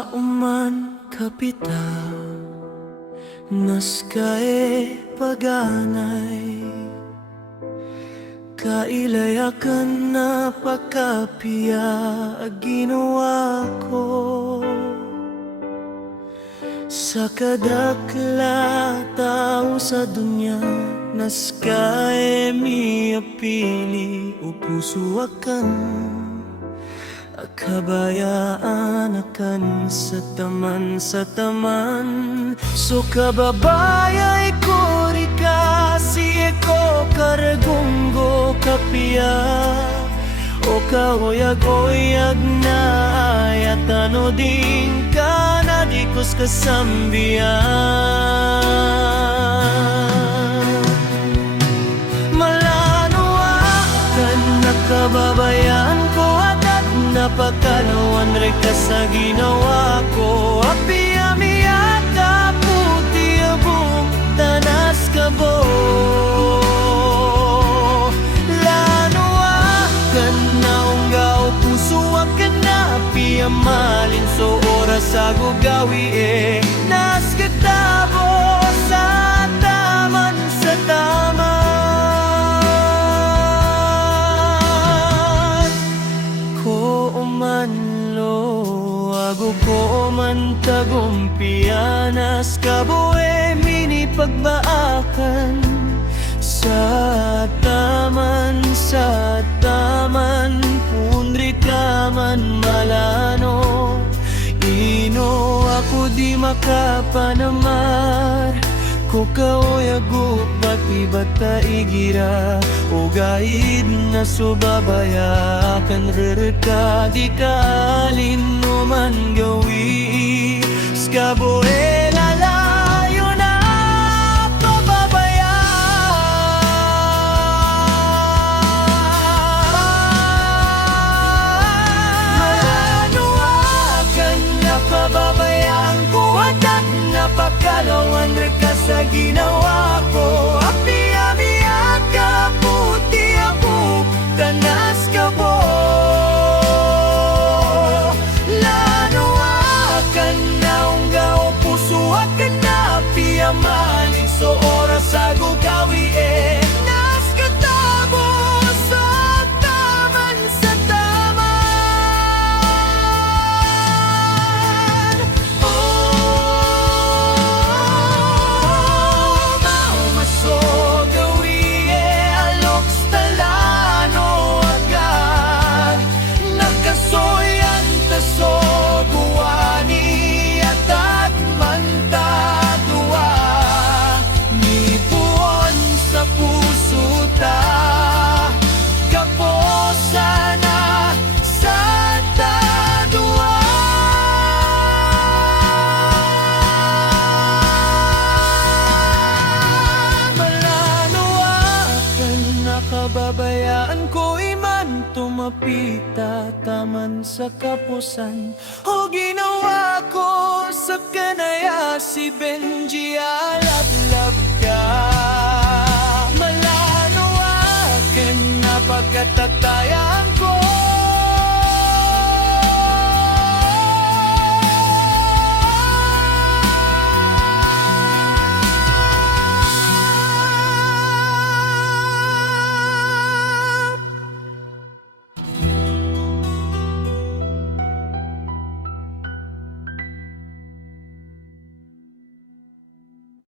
Kauman kapita naskae paganay kailayakan na pakapia ginawa ko sa kadakla tao sa dunya naskae miapili o puso akan kabayaan akan sa taman so kababayay ko rika si eko karagunggo kapia o kaoyag-oyag na ayatan o ding ka na dikos kasambian malano akan nakababayaan ko napakalawan reka sa ginawa ko api-amiat ka puti abong tanas ka bo lanoa ka na unggaw puso akan na api-amalin so oras ako gawi nas katabo sa taman sa taman Ago ko man tagumpianas kabue mini pagbaakan sa taman pundri ka man malano ino ako di makapanamar ko kaoyago bati-bata igira o gaid na subabaya kan rereka di kalin no man gawi skaboe lalayo na pababaya ano akan na pababayaan ko at napakalawan reka sa ginawa ko api-amiat ka puti ako tanas ka po lano akan na unggaw puso akan na api-amaling so oras ako gawi nas katabo sa taman sa taman kababayaan ko iman tumapita taman sa kapusan o ginawa ko sa kanaya si Benji alablab ka malano akin napagkatata